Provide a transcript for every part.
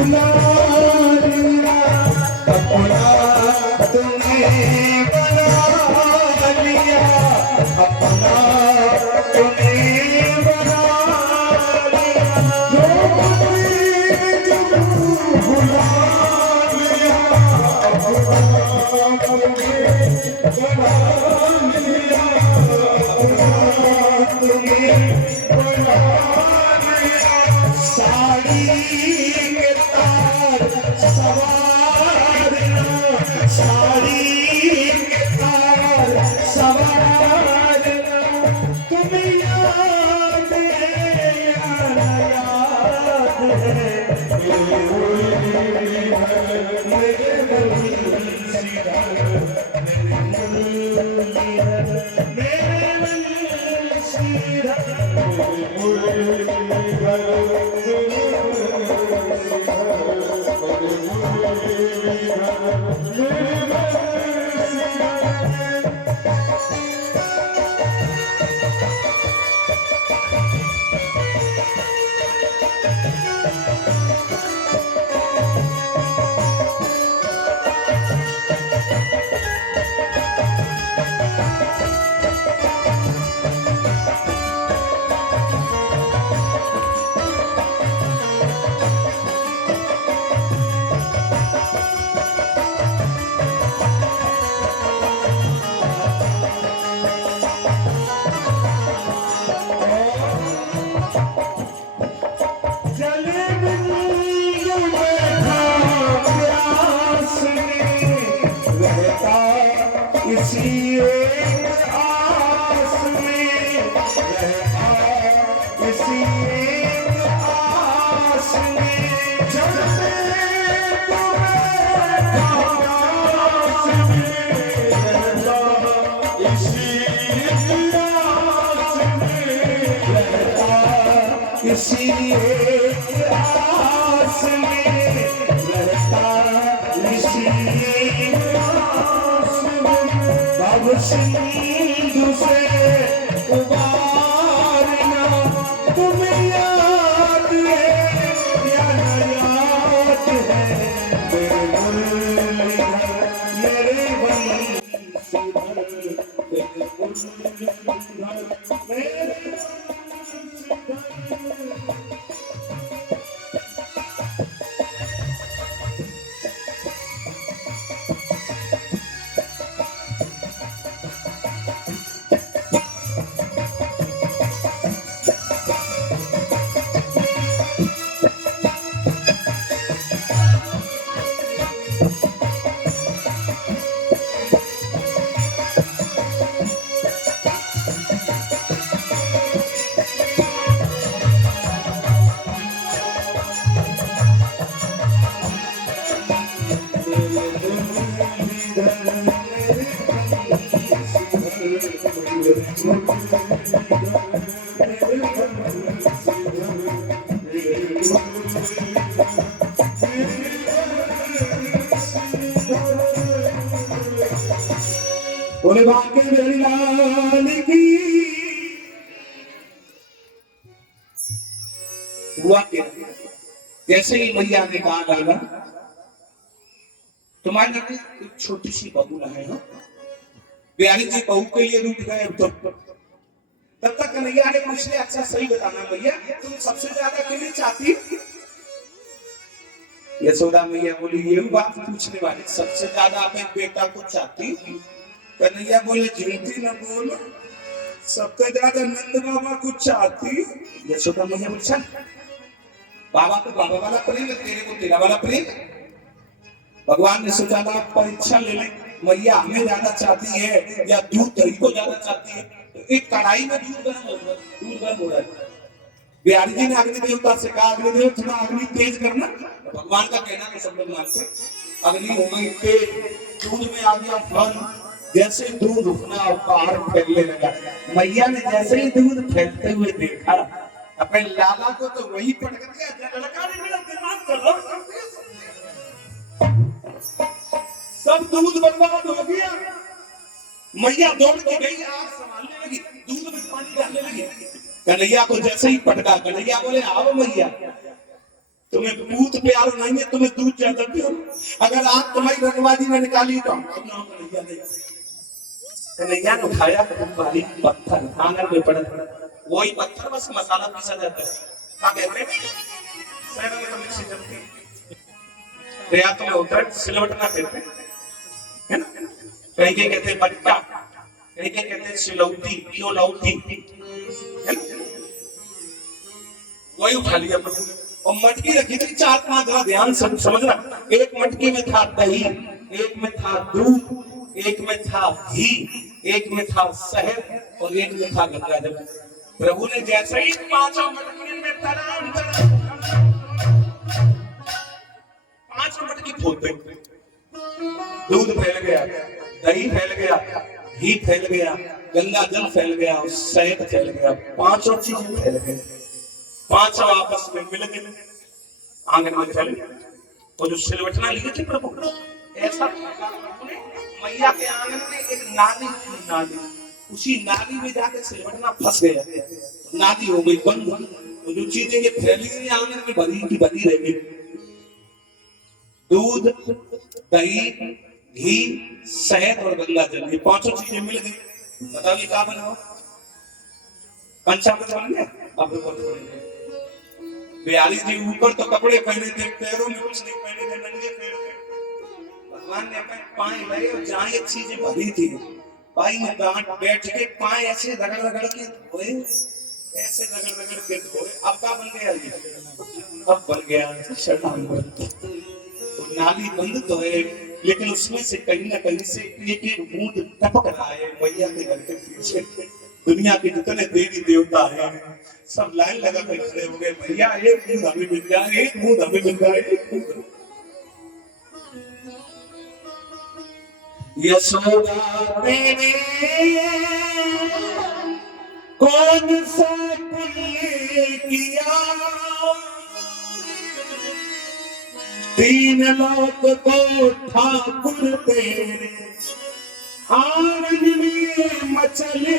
भुला लिया, अपना तुम्हें बना लिया, अपना तुम्हें बना लिया। जो भुला लिया, अपना तुम्हें बना लिया, अपना तुम्हें बना लिया। साड़ी के तार सवारना, साड़ी के तार सवारना, तुम याद है या न याद है, मेरे इसी एक आस में रहता, इसी एक आस में, जब मैं तुम्हें आस में रहता, इसी एक आस में रहता, इसी एक आस में रहता, इसी एक आस में। अब सिंधु से उबारना, तुम याद है या न याद है, मेरे मुरलीधर, मेरे बंसीधर, मेरे मुरलीधर, मेरे बोले बाके मेरी लाल की। हुआ क्या, जैसे ही मैया ने कहा लाला तुम्हारे घर एक छोटी सी बहू है, बिहारी जी बहू के लिए रूठ गए, तो तब तक कन्हैया ने पूछ लिया, अच्छा सही बताना भैया तुम सबसे ज्यादा के लिए चाहती? यशोदा मैया बोली ये बात पूछने वाली, सबसे ज्यादा अपने बेटा को चाहती? कन्हैया बोले झूठी न बोलो, सबसे ज्यादा नंद बाबा को चाहती। यशोदा मैया बोली चल, बाबा को बाबा वाला प्रेम है, तेरे को तेरा वाला प्रेम। भगवान ने सोचा था परीक्षा ले ले, मैया हमें ज्यादा चाहती है या दूध दही को ज्यादा चाहती है। तो एक कढ़ाई में दूध गर्म हो रहा है, बिहारी जी ने अग्नि देवता से कहा अग्नि देव थोड़ा अग्नि तेज करना। तो भगवान का कहना तो सब लोग मानते, अग्नि हो गई तेज, दूध में आ गया फल, जैसे दूध उठना और बाहर फैलने लगा। मैया ने जैसे ही दूध फैलते हुए देखा अपने लाला को, तो वही पटक दिया, लड़का ने मेरा दिमाग कर रहा, सब दूध बर्बाद हो गया। मैया दौड़ के गई, आग संभालने लगी, दूध में पानी डालने लगी। कन्हैया को जैसे ही पटका, कन्हैया बोले आओ मैया। तुम्हें दूध प्यारो नहीं है, तुम्हें दूध ज्यादा प्यारो। अगर आप तुम्हारी रखवाली में निकाली तो कन्हैया नहीं, कन्हैया ने उठाया भारी पत्थर आंगन में पड़ा, वही पत्थर बस मसाला पीसा जाता है। क्या कहते हैं शहरों में तो मिक्सी चलती है, देहातों में होता है सिलवटना कहते हैं, है ना। कहीं के कहते हैं बट्टा, कहीं के कहते हैं सिलौटी, क्योलौटी, है ना। वही उठा लिया प्रभु ने और मटकी रखी थी 4-5, जरा ध्यान से समझना। एक मटकी में था दही, एक में था दूध, एक में था घी, एक में था शहद और एक में था गंगा जल। प्रभु ने जैसे ही 5 मटकी में तड़ाम पांचों मटकी खोल दी, दूध फैल गया, दही फैल गया, घी फैल गया, गंगा जल फैल गया और शहद फैल गया, पांचों चीजें फैल गई, पांचों आपस में मिल गए, आंगन में फैल गए। तो जो सिलवटना लिए थे प्रभु ऐसा मैया के आंगन में एक नाली थी, नाली, उसी नाली में जाके सिलवटना फंस गया, नाली हो गई बंद। तो जो चीजें ये फैली हुई आंगन में भरी की भरी रह गई, दूध, दही, घी, शहद और गंगा जल, ये पांचों चीजें मिल गई। बताइए क्या बना? पंचामृत बन गया। अब बिहारी जी ऊपर तो कपड़े पहने थे, पैरों में कुछ नहीं पहने थे, नंगे पैर थे। भगवान ने अपने पांव लाए और जहां ये चीजें भरी थी भाई ने गांठ बैठ के पांव ऐसे रगड़ रगड़ के धोए, ऐसे रगड़ रगड़ के धोए। अब क्या बन गया ये? अब बन गया शरणागत। नाली बंद तो है लेकिन उसमें से कहीं ना कहीं से एक एक बूंद टपक रहा है मैया के घर के पीछे। दुनिया के जितने देवी देवता हैं सब लाइन लगा कर खड़े हो गए, भैया एक बूंद हमें मिल जाए, एक बूंद हमें मिल जाए, एक बूंद। यशोदा तेरे कौन सा पुण्य किया, 3 लोक को ठाकुर तेरे आंगन में मचले।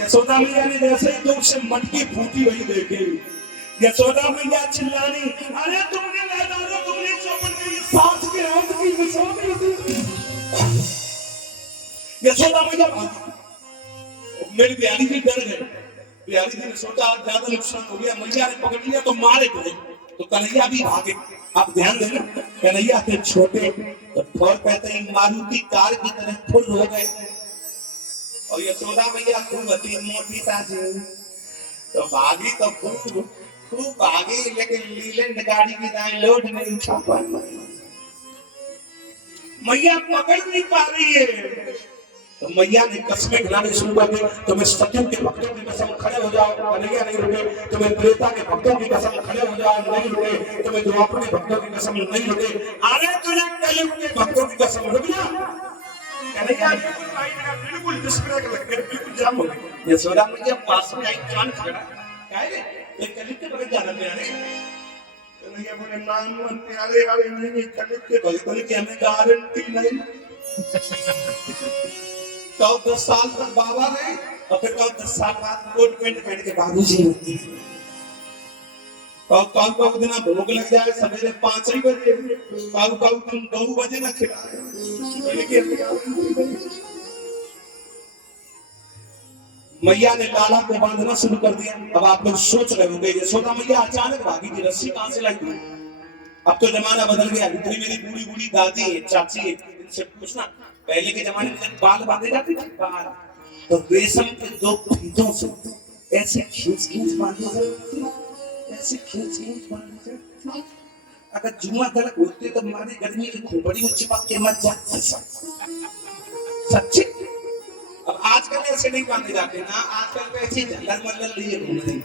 यशोदा मैया ने जैसे ही दूर से मटकी फूटी वही देखी, यशोदा मैया चिल्लानी, अरे तुमने मैदानों, तुमने चौपन के साथ के हाथ की विश्वास। यशोदा मैया मेरी बिहारी जी डर गए। बिहारी जी ने सोचा ज्यादा नुकसान हो गया, मैया ने पकड़ लिया तो मारे गए, तो कन्हैया भी भागे। आप ध्यान देना, कन्हैया थे छोटे तो ठोर कहते ही मारुति कार की तरह फुल हो गए और यशोदा मैया खूब हती मोटी ताजी तो भागी, तो खूब भागी, लेकिन लीलैंड गाड़ी की दाएं लोड नहीं उठा पाई, मैया पकड़ नहीं पा रही है। तो मैया ने कसमें खिलानी शुरू कर दी, तुम्हें सत्यम के भक्तों की कसम खड़े हो जाओ, कन्हैया नहीं रुके, तुम्हें त्रेता के भक्तों की कसम खड़े हो जाओ, नहीं रुके, तुम्हें द्वापर के भक्तों की कसम नहीं रुके, अरे तुझे कलयुग के भक्तों की कसम रुक जा। कन्हैया बिल्कुल डिस्ट्रैक्ट लग गए, बिल्कुल जाम हो गए। यशोदा मैया पास में आई, कान खड़ा, क्या है ये कलयुग के भक्त ज्यादा प्यारे। कन्हैया बोले नाम प्यारे यार नहीं, कलयुग के भक्तों की हमें गारंटी नहीं। तो 10 साल तक बाबा रहे और फिर 10 साल बाद कोट पैंट पहन के बाबूजी होते हैं। और काऊ दिन भूख लग जाए सवेरे 5 ही बजे, काऊ तुम 2 बजे ना खिलाए। मैया ने लाला को बांधना शुरू कर दिया। अब आप लोग सोच रहे होंगे यशोदा मैया अचानक भागी थी, रस्सी कहां से लाई थी? अब तो जमाना बदल गया। इतनी मेरी बूढ़ी बूढ़ी दादी है, चाची है, इनसे पूछना पहले के जमाने में जब बाल बांधे जाते थे बाल तो रेशम के 2 फीतों से ऐसे खींच बांधे जाते, ऐसे खींच बांधे जाते। अगर जुआ गलत होते तो मारे गर्मी की खोपड़ी में चिपक के मर जाते सच्चे। अब आजकल ऐसे नहीं बांधे जाते ना, आजकल तो ऐसे झल्लर मल्लर लिए घूम रहे हैं।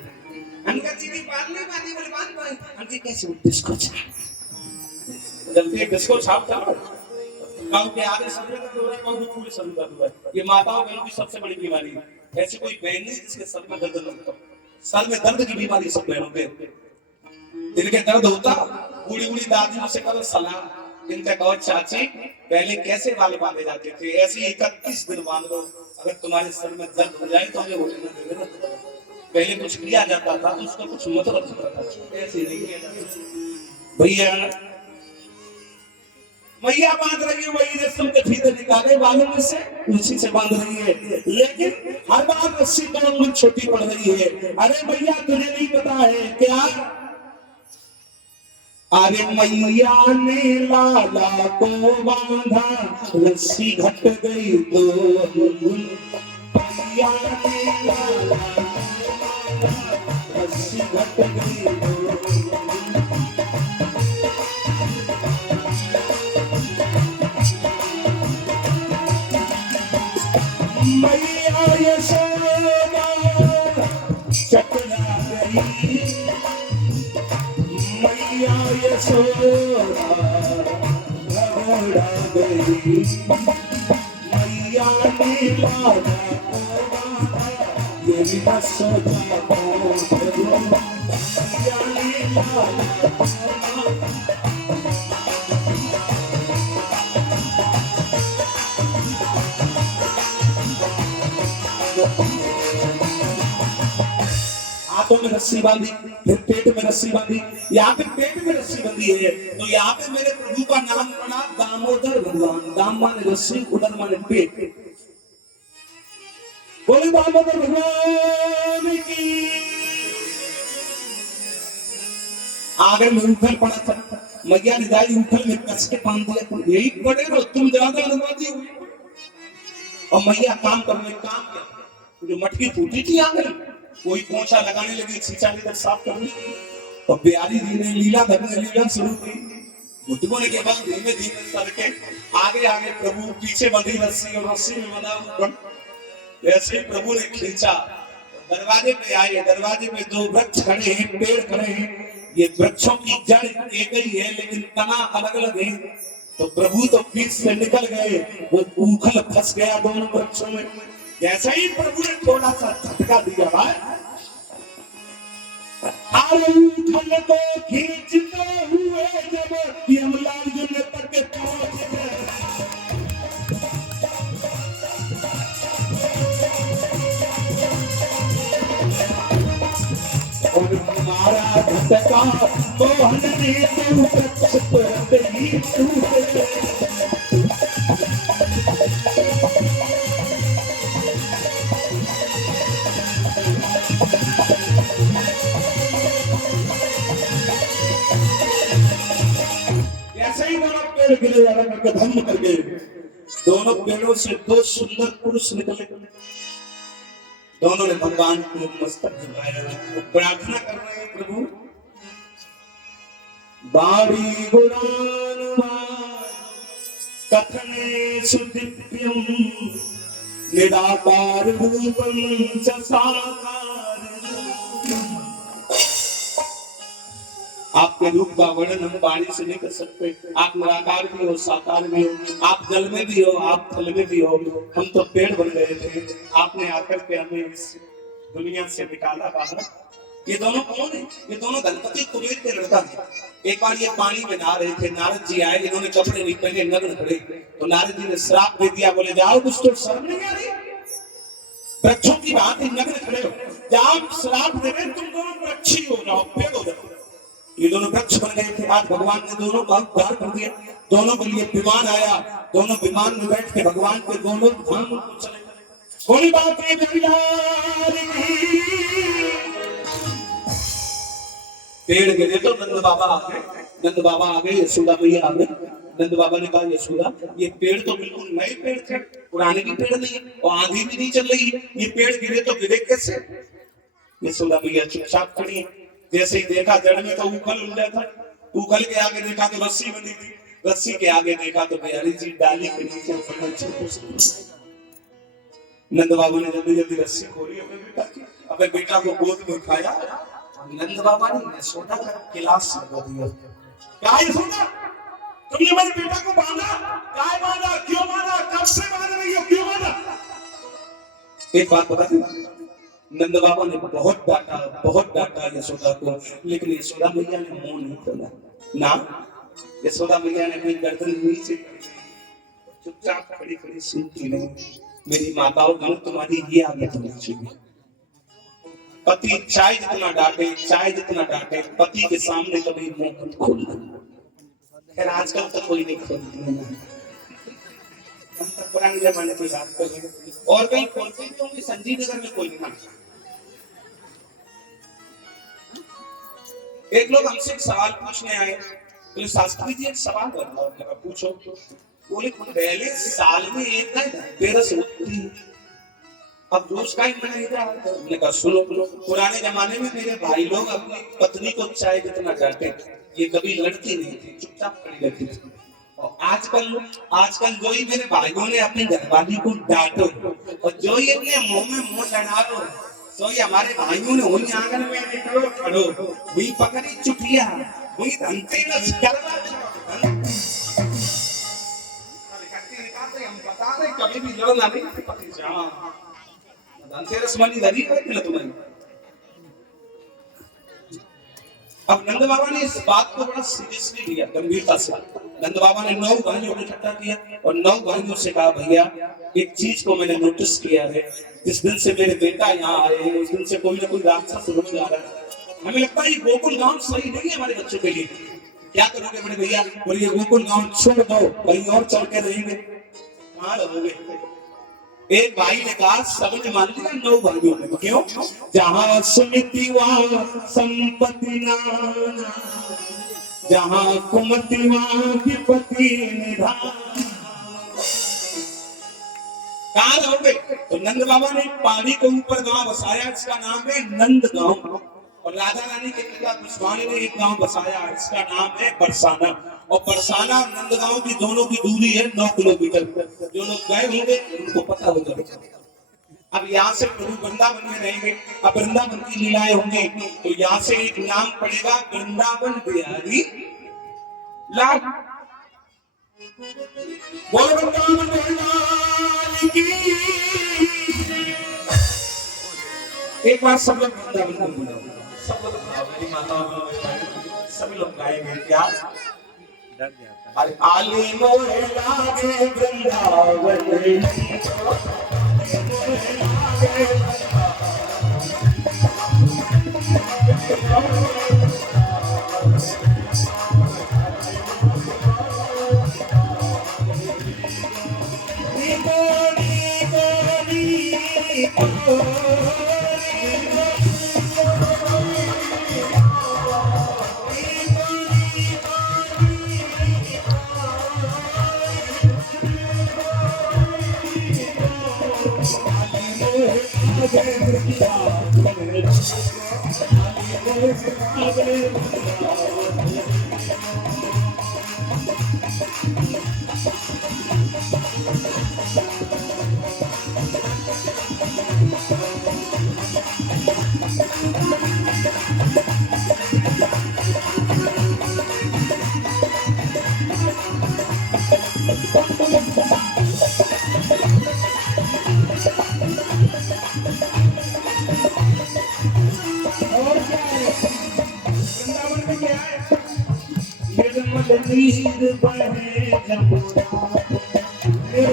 अंकल जी भी बांधने बोले बांध पाए, अंकल कैसे डिस्को छाप, जल्दी डिस्को छाप चलो। गांव के आगे सर में दर्द हो रहा है, सर में दर्द हुआ है। ये माताओं बहनों की सबसे बड़ी बीमारी है। ऐसी कोई बहन नहीं जिसके सर में दर्द न हो। सर में दर्द की बीमारी सब बहनों पे, जिनके दर्द होता बूढ़ी बूढ़ी दादियों से करो सलाह, इनसे कहो चाची पहले कैसे बाल बांधे जाते थे, ऐसे 31 दिन बांध लो, अगर तुम्हारे सर में दर्द हो जाए तो हमें बोलना दे देना। पहले कुछ किया जाता था तो उसका कुछ मतलब होता था, ऐसे नहीं किया जाता। भैया मैया बांध रही है, वही रेशम के फीते निकाले बालों में से उसी से बांध रही है, लेकिन हर बार रस्सी 2 अंगुल छोटी पड़ रही है। अरे भैया तुझे नहीं पता है क्या? अरे मैया ने लाला को बांधा, रस्सी घट गई 2 अंगुल। मैया ने लाला को बांधा, रस्सी घट गई 2 अंगुल। मैया यशोदा चकरा गई, मैया यशोदा घबरा गई। मैया ने लाला को बांधा, ये भी न सोचा कौन, मैया ने लाला को बांधा। हाथों में रस्सी बांधी, फिर पेट में रस्सी बांधी, यहाँ पे पेट में रस्सी बंधी है, तो यहाँ पे मेरे प्रभु का नाम पड़ा दामोदर भगवान। दाम माने रस्सी, उदर माने पेट। बोले दामोदर भगवान की। आगे में उखल पड़ा था, मैया ने जाई उखल में कस के बांध दिया, यही पड़े रहो तुम ज्यादा अनुवादी हुई। और मैया काम करने काम किया, जो मटकी फूटी थी आगे कोई पोंछा लगाने लगी, छींचा लेकर साफ करने, और बिहारी जी ने लीला धरने लीला शुरू की। मुद्दों के बाद धीमे धीमे सर के आगे आगे प्रभु पीछे बंधी रस्सी और रस्सी में बंधा ऊपर। ऐसे ही प्रभु ने खींचा, दरवाजे पे आए, दरवाजे पे 2 वृक्ष खड़े हैं, पेड़ खड़े हैं। ये वृक्षों की जड़ एक ही है लेकिन तना अलग अलग है। तो प्रभु तो बीच से निकल गए, वो उखल फंस गया दोनों वृक्षों में। जैसे ही प्रभु ने थोड़ा सा झटका दिया, भाई उखल को खींचते हुए जब यमलाल ने तक मारा झटका, मोहन ने तू वृक्ष पर ही टूटे। गिरे जा रहे करके धम्म करके दोनों पेड़ों से 2 सुंदर पुरुष निकले। दोनों ने भगवान को मस्तक झुकाया, प्रार्थना कर रहे हैं, प्रभु बारी गुणान कथने सुदिव्यम निराकार रूपम च साकार। आपके रूप का वर्णन हम वाणी से नहीं कर सकते। आप निराकार भी हो, साकार भी हो, आप जल में भी हो, आप थल में भी हो। हम तो पेड़ बन गए थे, आपने आकर के हमें इस दुनिया से निकाला बाहर। ये दोनों कौन है? ये दोनों गणपति कुबेर के लड़का है। एक बार ये पानी में नहा रहे थे, नारद जी आए, इन्होंने कपड़े नहीं पहने, नग्न खड़े। तो नारद जी ने श्राप दे दिया, बोले जाओ कुछ तो शर्म नहीं आ रही, वृक्षों की बात नग्न खड़े हो, जाओ श्राप दे रहे, तुम दोनों वृक्षी हो जाओ, पेड़ हो जाओ। ये दोनों वृक्ष बन गए थे। आज भगवान ने दोनों का उद्धार कर दिया। दोनों के लिए विमान आया, दोनों विमान में बैठ के भगवान के दोनों धाम चले। कोई बात नहीं, पेड़ गिरे तो नंद बाबा आ गए। नंद बाबा आ गए, यशोदा मैया आ गई। नंद बाबा ने कहा, यशोदा ये पेड़ तो बिल्कुल नए पेड़ थे, पुराने भी पेड़ नहीं है, और आंधी भी नहीं चल रही है, ये पेड़ गिरे तो गिरे कैसे? यशोदा मैया चुपचाप खड़ी। जैसे ही देखा जड़ में तो उखल उलझा था, उखल के आगे देखा तो रस्सी बंधी थी, रस्सी के आगे देखा तो बिहारी जी डाली के नीचे नंद बाबू ने जल्दी जल्दी रस्सी खोली अपने बेटा की, अपने बेटा को गोद में उठाया। नंद बाबा ने यशोदा का गिलास लगा दिया। क्या यशोदा, तुमने मेरे बेटा को बांधा? क्या बांधा? क्यों बांधा? कब से बांध रही हो? क्यों बांधा? एक बात बता दी, नंद बाबा ने बहुत डांटा यशोदा को, लेकिन यशोदा मैया ने मुंह नहीं खोला ना। यशोदा मैया ने अपनी गर्दन नीचे चुपचाप खड़ी खड़ी सुनती रही। मेरी माताओं को तुम्हारी ये आदत होनी चाहिए। पति चाय जितना डांटे पति के सामने कभी मुंह मत खोलना। खैर आजकल तो कोई नहीं खोलती है ना, हम तो पुराने जमाने की बात कर रहे हैं। और कहीं खोलते भी होंगे, संजीव नगर में कोई नहीं। एक लोग हमसे एक सवाल पूछने आए, बोले शास्त्री जी एक सवाल करना, पूछो। बोले पहले साल में एक ना धनतेरस होती, अब रोज का ही मनाया। हमने कहा सुनो, पुराने जमाने में मेरे भाई लोग अपनी पत्नी को चाय जितना डांटे, ये कभी लड़ती नहीं थी, चुपचाप खड़ी रहती थी। और आजकल जो ही मेरे भाइयों ने अपनी घरवाली को डांटो और जो ही अपने मुंह में मुंह लड़ा दो, तो ये हमारे भाइयों ने वही आंगन में निकलो खड़ो, वही पकड़ी चुटिया, वही धनतेरस करवा हम बता रहे कभी भी लड़ना नहीं। धनतेरस वाली धरी है तुम्हें। अब नंद बाबा ने इस बात को बड़ा सीरियसली लिया, गंभीरता से। नंद बाबा ने 9 भाइयों को इकट्ठा किया और 9 भाइयों से कहा भैया एक चीज को मैंने नोटिस किया है, जिस दिन से मेरे बेटा यहाँ आए हैं उस दिन से कोई ना कोई राक्षस रोज आ रहा है। हमें लगता है ये गोकुल गांव सही नहीं है हमारे बच्चों के लिए। क्या करोगे बड़े भैया? बोलिए गोकुल गांव छोड़ दो, कहीं और चल के रहेंगे। कहाँ रहोगे? एक भाई ने कहा, सबने मान लिया 9 भाइयों ने। क्यों? जहां सुमिति वहां संपत्ति नाना, जहां कुमति वहां विपत्ति निधान। कहाँ रहोगे? तो नंद बाबा ने पानी के ऊपर गांव बसाया, इसका नाम है नंद गांव। और राधा रानी के पिता पुष्पानी ने एक गांव बसाया, इसका नाम है बरसाना। और बरसाना और नंदगांव की दोनों की दूरी है 9 किलोमीटर। जो लोग गए होंगे उनको पता होगा। अब यहाँ से प्रभु वृंदावन में रहेंगे, अब वृंदावन की लीलाएं होंगी, तो यहाँ से एक नाम पड़ेगा वृंदावन बिहारी लाल। बोल वृंदावन बिहारी की। एक बार सब लोग वृंदावन को बुलाओ, सब लोग मेरी माता सभी लोग गाएंगे। क्या? अरे आली मोहे लागे वृंदावन, नीर बहे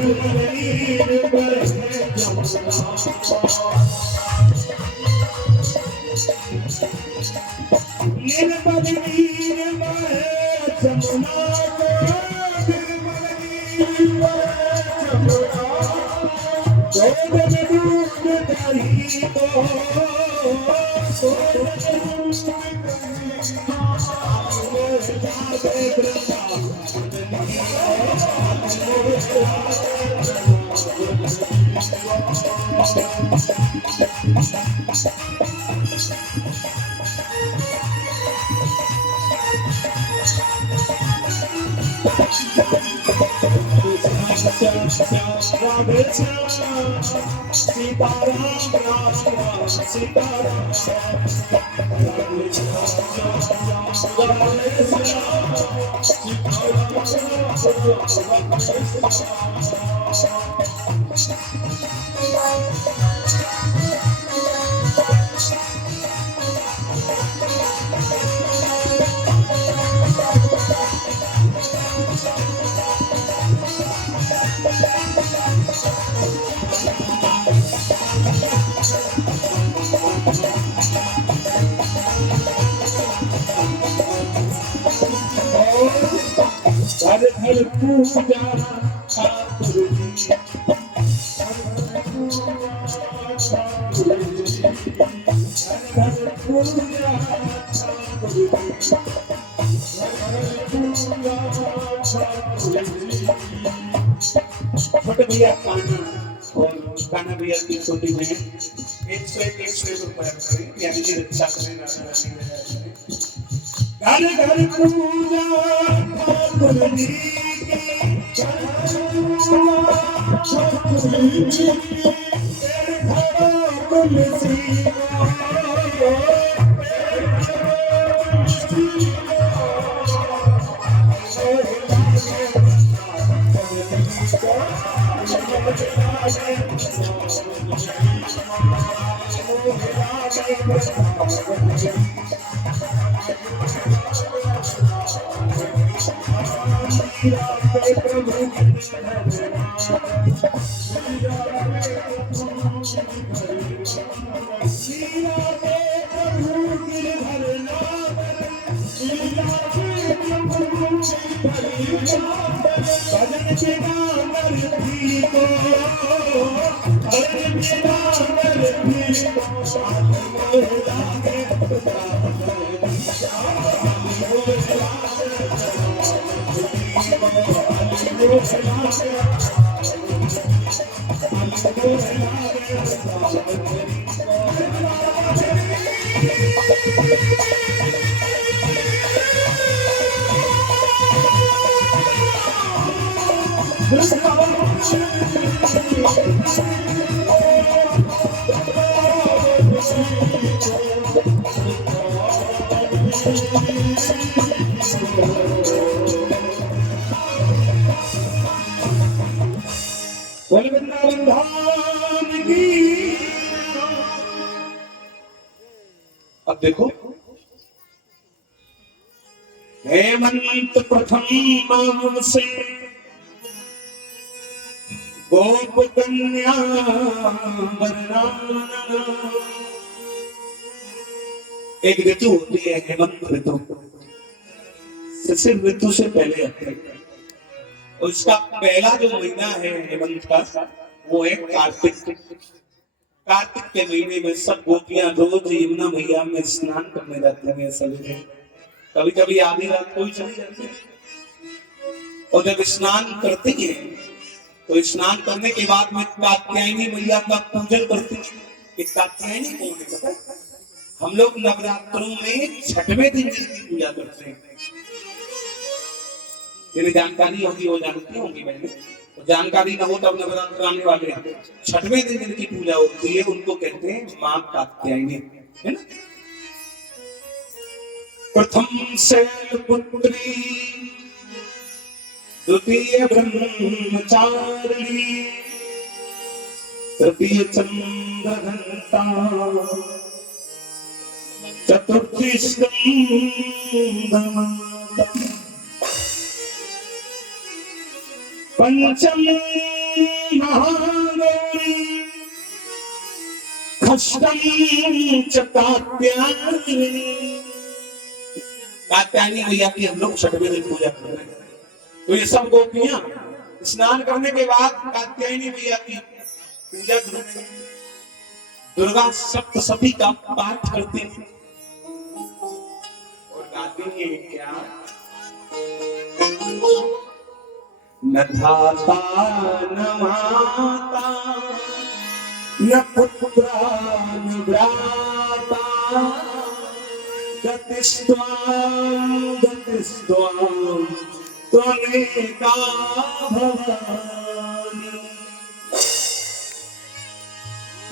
जमुना, नीर बहे जमुना, निर्मल नीर बहे जमुना, निर्मल नीर बहे जमुना, गोद में दूध दही दो, गोद में दूध सीताराम राम सीताराम घर पूजा ठाकुर जी, घर पूजा ठाकुर जी, छोटे भैया कान्हा और कान्हा भैया की छोटी बहन 101 रुपए यानी कि रक्षा करें राधा रानी घर घर पूजा ठाकुर जी की, ठाकुर जी तेरे घरों तुलसी वृंदावन धाम की। अब देखो हेमंत प्रथम माह से गोप कन्या वरदान। एक ऋतु होती है हेमंत ऋतु, शिशिर ऋतु से पहले आती है और इसका पहला जो महीना है हेमंत का वो है कार्तिक। कार्तिक के महीने में सब गोपियां रोज यमुना मैया में स्नान करने जाते हैं सवेरे, कभी कभी आधी रात को ही चली जाती है। और जब स्नान करती है तो स्नान करने के बाद में कात्यायनी मैया का पूजन करती है। कात्यायनी कौन है पता है? हम लोग नवरात्रों में छठवें दिन जिसकी पूजा करते हैं, जिन्हें जानकारी होगी वो जानती होंगी, मैंने तो जानकारी न हो तब नवरात्र आने वाले हैं। छठवें दिन जिनकी पूजा होती है उनको कहते हैं मां कात्यायनी, है ना। प्रथम शैलपुत्री, द्वितीय ब्रह्मचारिणी, तृतीय चंद्रघंटा, चतुर्थी स्कंदमाता, पंचम महागौरी, षष्ठम च कात्यायनी। कात्यायनी मैया की हम लोग छठवें दिन पूजा कर रहे हैं। तो ये सब गोपियां स्नान करने के बाद कात्यायनी मैया की पूजा करते, दुर्गा सप्तशती का पाठ करते हैं और गाती हैं क्या? न धाता न माता न पुत्रा न भ्राता, गतिस्त्वां गतिस्त्वां त्वमेका भवानी।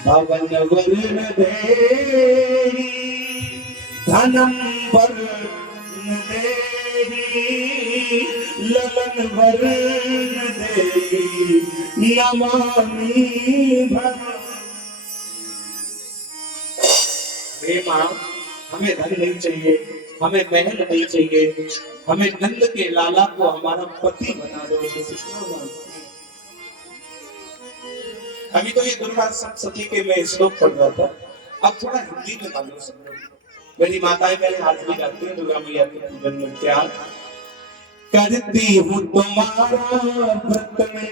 भवन वर्ण देहि धनं वर्ण देहि, ललन वर्ण देहि नमामि भवानी। हे मां, हमें धन नहीं चाहिए, हमें महल नहीं चाहिए, हमें नंद के लाला को हमारा पति बना दो। अभी तो ये दुर्गा सप्तशती के मैं श्लोक पढ़ रहा था, अब थोड़ा हिंदी में मालूम समझो। मेरी माताएं मेरे हाथ में गाती है दुर्गा मैया के पूजन में क्या? करती हूँ तुम्हारा व्रत में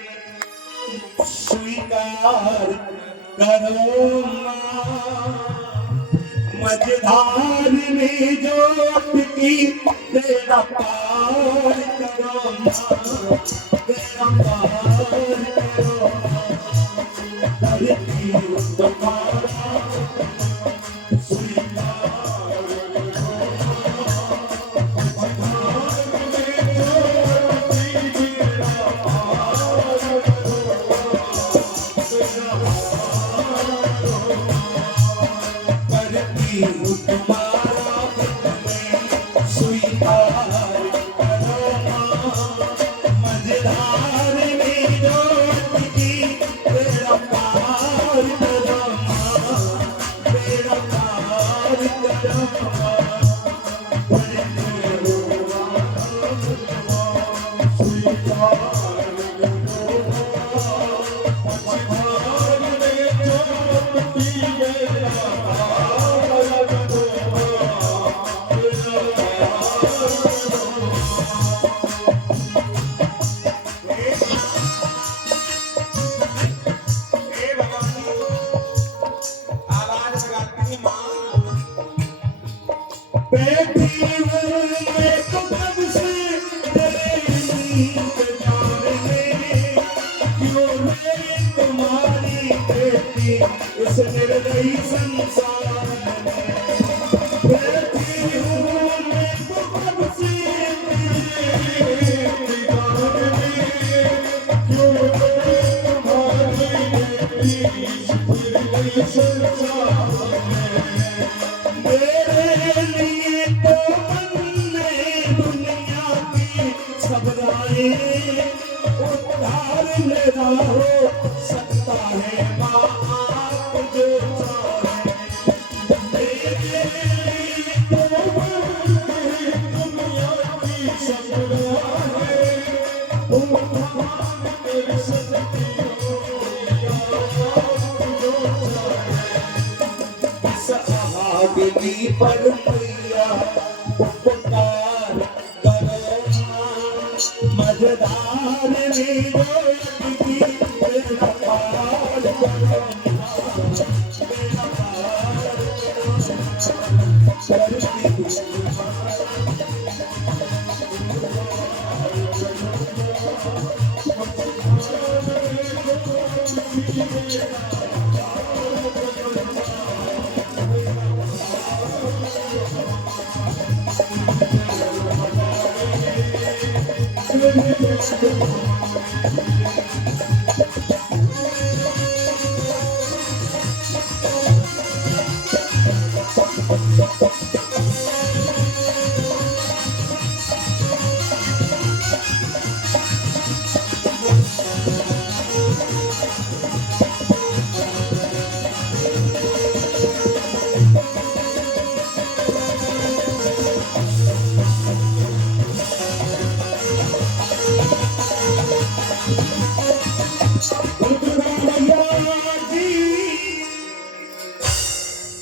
स्वीकार करो माँ। मझधार में जोत की तेरा पार करो माँ, तेरा पार करो माँ। करती हूँ तुम्हारा स्वीकार करती हूँ तुम्हारा व्रत में स्वीकार करो माँ। मझधार में जोत की तेरा पार करो माँ, तेरा पार करो माँ। करती हूँ स्वीकार आवाज लगाती है माँ। बैठी हूँ मैं तो कब से तेरी नींद जाने, क्यों मैं तुम्हारी बेटी इस निर्दयी संसार में। बैठी हूँ मैं तो कब से तेरी नींद जाने, क्यों मैं तुम्हारी बेटी इस निर्दयी संसार में। मेरे लिए तो बनने दुनिया की सब राहें उद्धार मेरा हो सकता है माँ आप जो चाहे। मेरे लिए तो बनने दुनिया की सब राहें उद्धार मेरे सकती हो आप जो चाहे। सहागिनी पर मैया उपकार करो माँ। मझधार में जोत की तेरा पार करो माँ, तेरा पार करती हूँ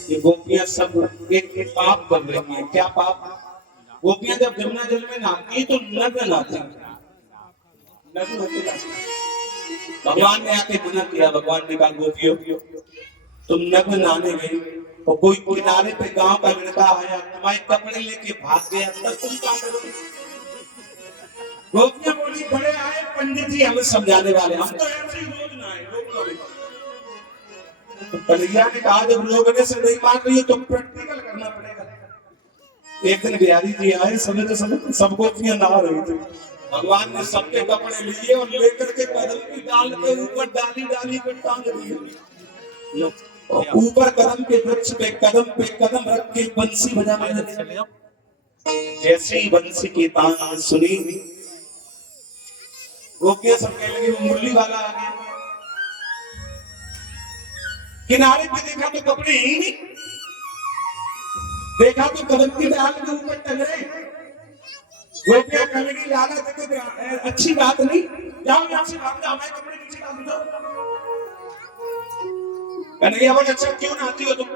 ये गोपियां सब एक पाप कर रही हैं। क्या पाप? गोपियां जब यमुना जल में नहाती तो नग्न नहाती, नग्न होते जाती। भगवान ने आके मना किया। भगवान ने कहा गोपियों तुम नग्न नहाने गई और कोई किनारे पे गांव का लड़का आया तुम्हारे कपड़े लेके भाग गया तब तुम क्या करोगे? गोपियां बोली बड़े आए पंडित जी हमें समझाने वाले, हम तो ऐसे ही रोज नहाए लोग। तो कन्हैया ने कहा जब लोग से नहीं मान रही है तो प्रैक्टिकल करना पड़ेगा। एक दिन बिहारी जी आए समय सब गोपियां नहा रही थी। भगवान ने सबके कपड़े लिए और लेकर के कदम की डाल के ऊपर डाली डाली पे टांग दिए। ऊपर कदम के वृक्ष पे कदम रख के बंसी बजाने लगे। जैसे ही बंसी की तान सुनी गोपियां सब कहने लगी वो मुरली वाला आ गया। किनारे पे देखा तो कपड़े ही नहीं, देखा तो कदम की डाल के ऊपर टंग रहे। गोपियां कहने लगी लाला देखो अच्छी बात नहीं, जाओ यहाँ से भाग जाओ, हमारे कपड़े नीचे डाल दो। कन्हैया बोले अच्छा क्यों नहाती हो तुम?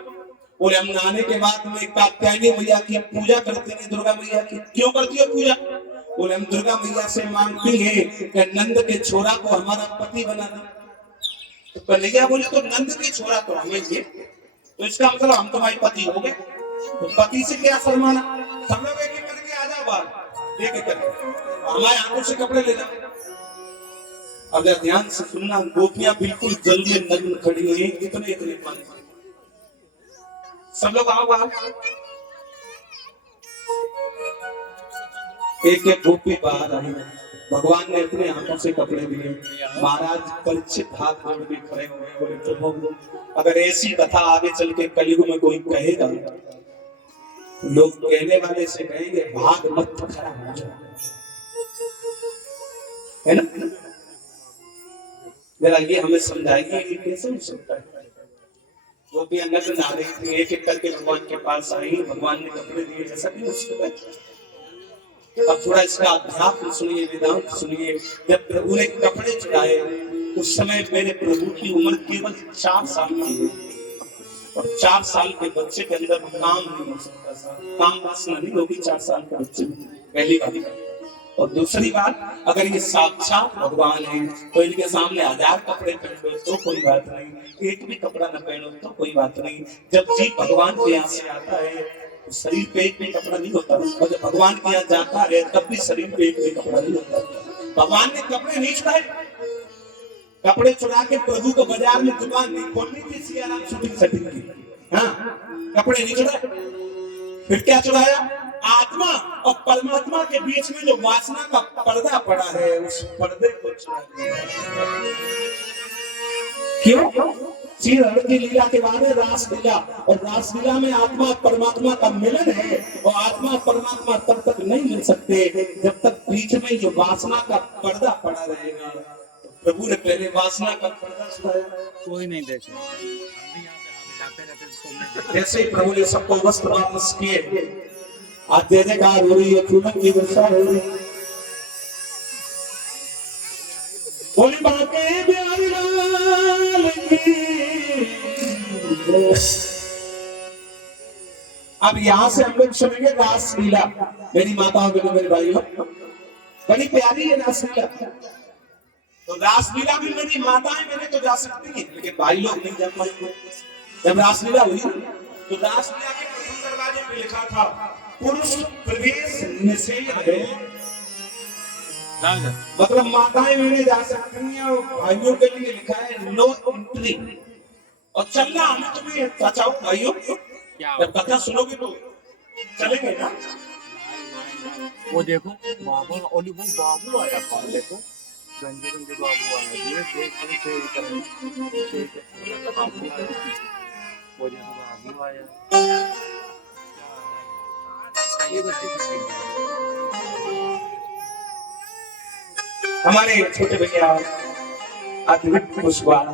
बोले हम नहाने के बाद में कात्यायनी मैया की पूजा करते हैं, दुर्गा मैया की। क्यों करती हो पूजा? बोले हम दुर्गा मैया से मांगती है कि नंद के छोरा को हमारा पति बना दे। तो कन्हैया बोले तो नंद के छोरा तो हमें ये, तो इसका मतलब हम तुम्हारे पति हो गए। तो पति से क्या शर्माना, सब लोग एक एक करके आ जाओ बाहर, एक एक करके हमारे आंखों से कपड़े ले जाओ। अगर ध्यान से सुनना, गोपियां बिल्कुल जल में नग्न खड़ी हुई, इतने इतने पानी, सब लोग आओ बाहर। एक एक गोपी बाहर आई, भगवान ने अपने हाथों से कपड़े दिए। महाराज परीक्षित हाथ जोड़ के खड़े हुए, बोले प्रभु अगर ऐसी कथा आगे चल के कलयुग में कोई कहेगा, लोग कहने वाले से कहेंगे भाग मत खराब हो जाए, है ना। जरा ये हमें समझाइए कि कैसे हो सकता है। गोपियां नग्न आ रही थी, एक एक करके भगवान के पास आई, भगवान ने कपड़े दिए, ऐसा नहीं हो सकता। अब थोड़ा इसका अध्यात्म सुनिए, वेदांत सुनिए। जब प्रभु ने कपड़े चढ़ाए उस समय मेरे प्रभु की उम्र केवल 4 साल की है, और 4 साल के बच्चे के अंदर काम नहीं हो सकता था, काम वासना नहीं होगी 4 साल के बच्चे में, पहली बात। और दूसरी बात, अगर ये साक्षात भगवान है तो इनके सामने 1000 कपड़े पहन लो तो कोई बात नहीं, एक भी कपड़ा न पहनो तो कोई बात नहीं। जब जीव भगवान के यहाँ से आता है तो शरीर पे एक भी कपड़ा नहीं होता, और जब भगवान के यहाँ जाता है तब भी शरीर पे एक भी कपड़ा नहीं होता। भगवान ने कपड़े नहीं चुराए, कपड़े चुरा के प्रभु को बाजार में दुकान नहीं खोलनी थी, सियाराम शूटिंग सेटिंग की। हाँ, कपड़े नहीं चुराए, फिर क्या चुराया? आत्मा और परमात्मा के बीच में जो वासना का पर्दा पड़ा है, उस पर्दे को चुरा लिया। क्यों? श्री हरि की लीला के बाद रास लीला, और रास लीला में आत्मा और परमात्मा का मिलन है, और आत्मा और परमात्मा तब तक नहीं मिल सकते जब तक बीच में जो वासना का पर्दा पड़ा रहेगा। तो प्रभु ने पहले वासना का पर्दा छुड़ाया, कोई नहीं देखे। जैसे ही प्रभु ने सबको वस्त्र वापस किए, आज जयकार हो रही है, फूलों की वर्षा हो रही है। बोली बाके प्यारी लाल की। अब यहाँ से हम लोग सुनेंगे रास लीला। मेरी माताओं बहनों मेरे भाइयों, बड़ी प्यारी है रास लीला। तो रास लीला में मेरी माताएं मेरे तो जा सकती है, लेकिन भाई लोग नहीं जा पाएंगे। जब रास लीला हुई तो रास लीला के प्रथम दरवाजे पे लिखा था पुरुष प्रवेश निषेध है, मतलब माताएं मेरे जा सकती हैं, और भाइयों के लिए लिखा है नो एंट्री। और चलना हमें तुम्हें चाचाओ भाइयों, जब कथा सुनोगे तो चलेंगे ना। वो देखो बाबू, ओली वो बाबू आया, देखो गंजे गंजे बाबू आया, ये बाबू आया, वो देखो बाबू आया। हमारे छोटे भैया अद्भुत कुशवाहा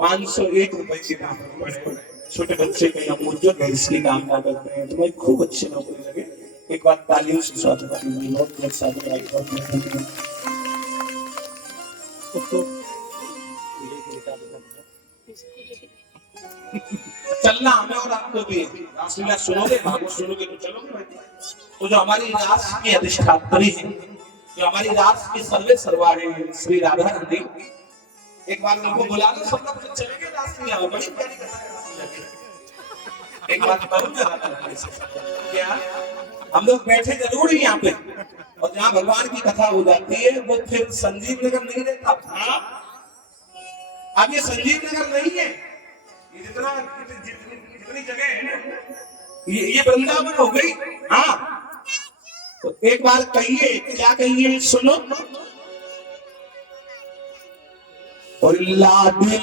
501 रुपए के दाम पड़े, छोटे बच्चे का यहाँ मौजूद है, इसलिए काम ना करते हैं। तुम्हें खूब अच्छे नौकरी लगे, एक बार तालियों से स्वागत करेंगे। बहुत बहुत साधुवाद। चलना हमें और आपको भी, रासलीला सुनोगे, भागवत सुनोगे तो चलोगे। तो जो हमारी रास की अधिष्ठात्री है, जो हमारी रास की सर्वे सर्वा है, श्री राधा रानी, एक बार उनको बुला लो, सब लोग चलेंगे रासलीला में। बड़ी प्यारी कथा है रासलीला की। एक बार बहुत क्या हम लोग बैठे जरूर ही यहाँ पे, और जहाँ भगवान की कथा हो जाती है वो फिर संजीव नगर नहीं रहता। अब ये संजीव नगर नहीं है, ये जितनी जगह है ना, ये वृंदावन हो गई। हाँ, तो एक बार कहिए, क्या कहिए, सुनो। और लाडली